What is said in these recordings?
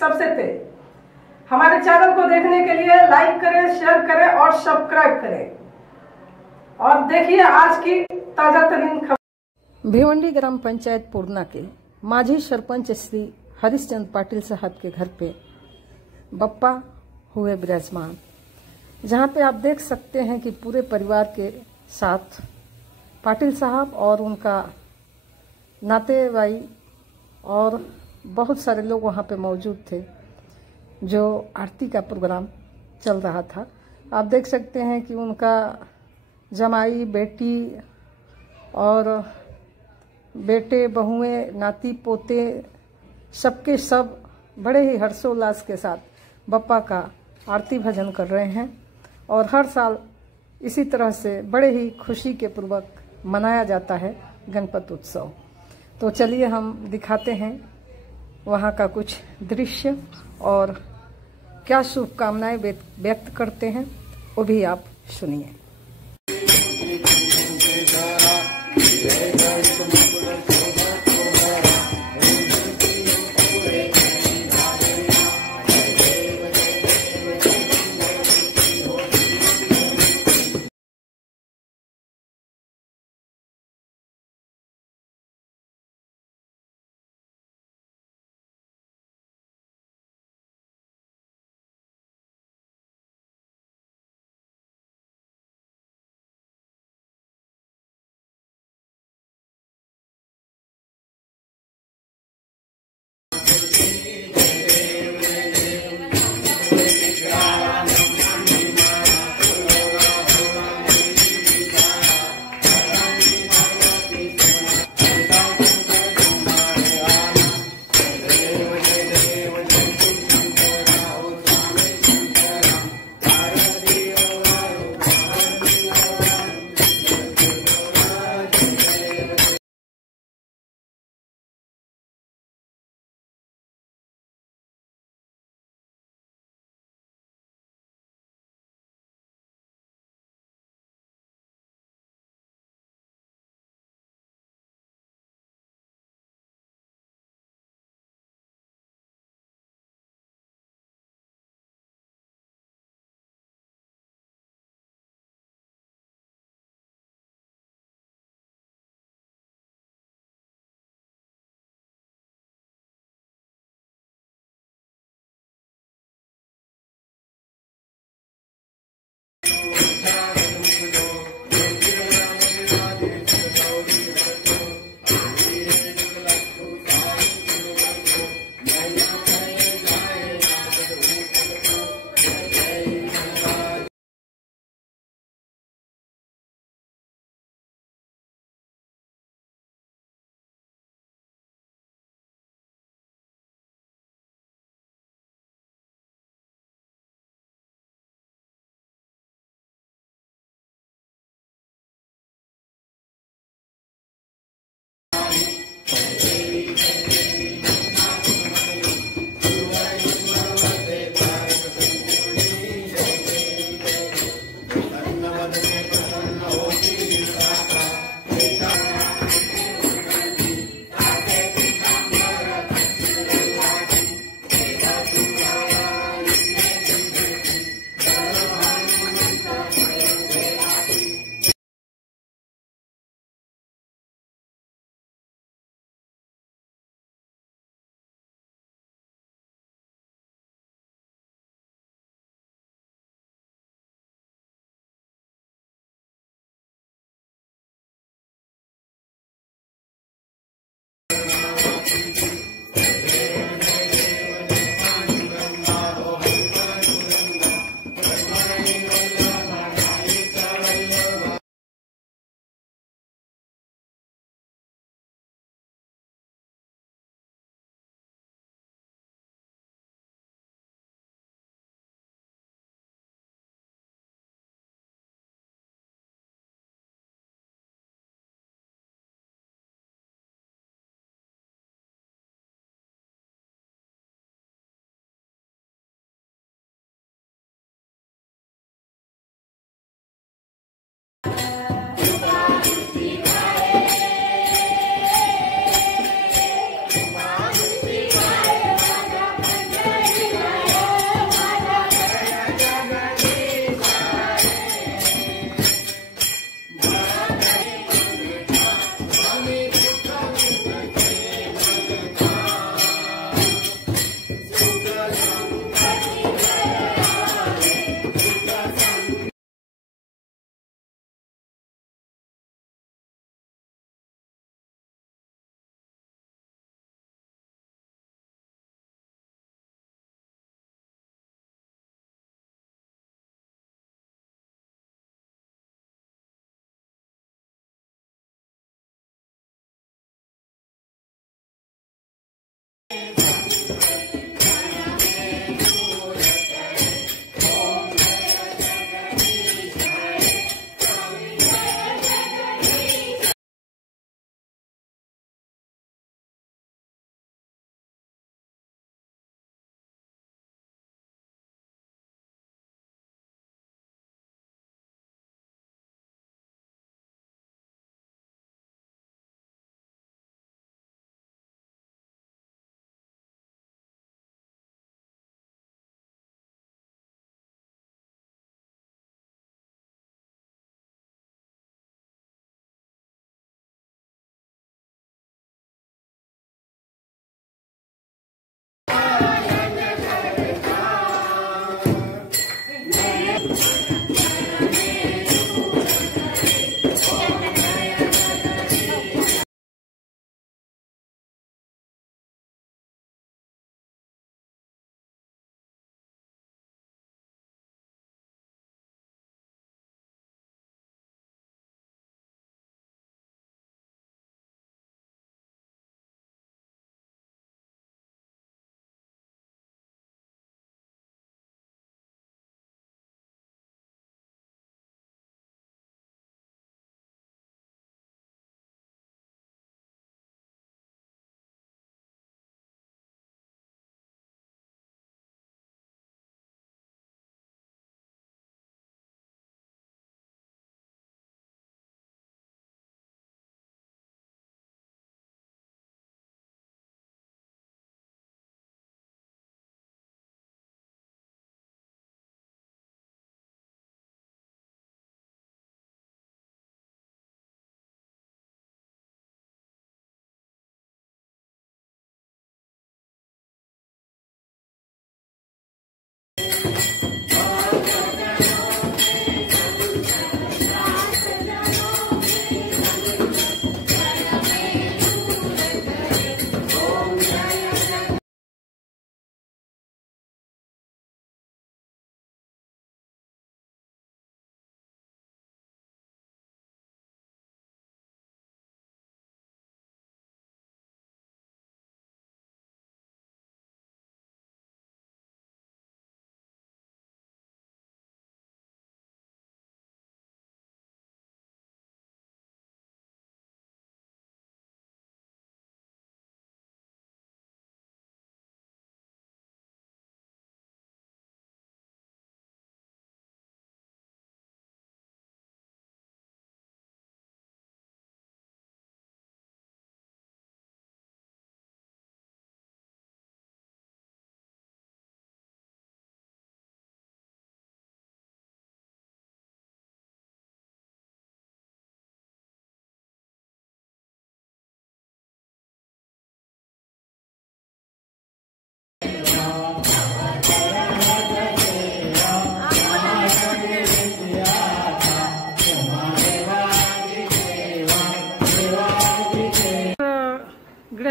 सबसे तेज। हमारे चैनल को देखने के लिए लाइक करें, शेयर करें और सब्सक्राइब करें। और देखिए आज की ताजा तरीन खबर। भिवंडी ग्राम पंचायत पूर्णा के माजी सरपंच श्री हरिश्चंद्र पाटिल साहब के घर पे बप्पा हुए विराजमान, जहां पे आप देख सकते हैं कि पूरे परिवार के साथ पाटिल साहब और उनका नातेवाई और बहुत सारे लोग वहां पे मौजूद थे। जो आरती का प्रोग्राम चल रहा था, आप देख सकते हैं कि उनका जमाई, बेटी और बेटे, बहुएं, नाती पोते सबके सब बड़े ही हर्षोल्लास के साथ बप्पा का आरती भजन कर रहे हैं। और हर साल इसी तरह से बड़े ही खुशी के पूर्वक मनाया जाता है गणपति उत्सव। तो चलिए हम दिखाते हैं वहाँ का कुछ दृश्य और क्या शुभकामनाएं व्यक्त करते हैं, वो भी आप सुनिए।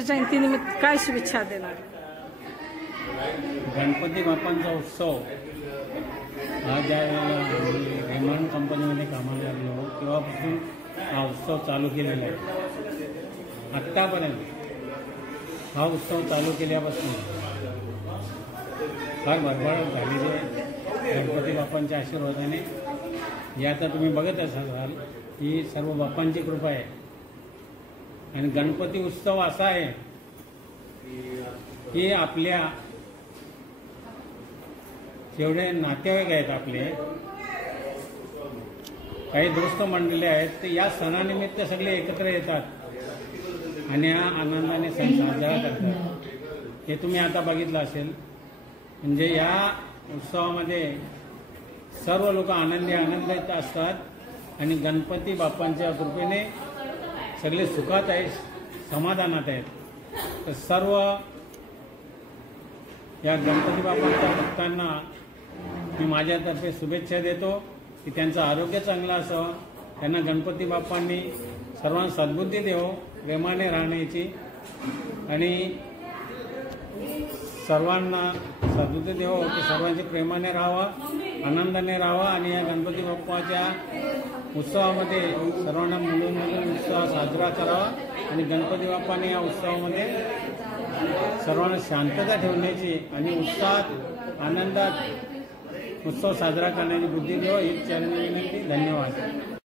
जयंतीनिमित्त काय शुभेच्छा देणार? गणपती बाप्पांचा उत्सव हा ज्या वेळेला रेमंड कंपनीमध्ये कामाला लागलो तेव्हापासून हा उत्सव चालू केलेला आहे. आत्तापर्यंत हा उत्सव चालू केल्यापासून फार भरभराट झालेली आहे गणपती बाप्पांच्या आशीर्वादाने. हे आता तुम्ही बघत असाल ही सर्व बाप्पांची कृपा आहे. आणि गणपती उत्सव असा आहे की आपल्या जेवढे नातेवाईक आहेत आपले काही दोस्त मंडळी आहेत ते या सणानिमित्त सगळे एकत्र येतात आणि हा आनंदाने सण साजरा करतात. हे तुम्ही आता बघितलं असेल. म्हणजे या उत्सवामध्ये सर्व लोक आनंदित असतात आणि गणपती बाप्पांच्या कृपेने सगळे सुखात आहेत, समाधानात आहेत. तर सर्व या गणपती बाप्पांच्या भक्तांना मी माझ्यातर्फे शुभेच्छा देतो की त्यांचं आरोग्य चांगलं असावं, त्यांना गणपती बाप्पांनी सर्वांना सद्बुद्धी देवो, प्रेमाने राहण्याची आणि सर्वांना सद्बुद्धी देवो की सर्वांची प्रेमाने राहावं, आनंदाने राहावं आणि या गणपती बाप्पाच्या उत्सवामध्ये सर्वांना मिळून उत्सव साजरा करावा आणि गणपती बाप्पाने या उत्सवामध्ये सर्वांना शांतता ठेवण्याची आणि उत्साहात आनंदात उत्सव साजरा करण्याची बुद्धी देव. ही चरण विनंती. धन्यवाद.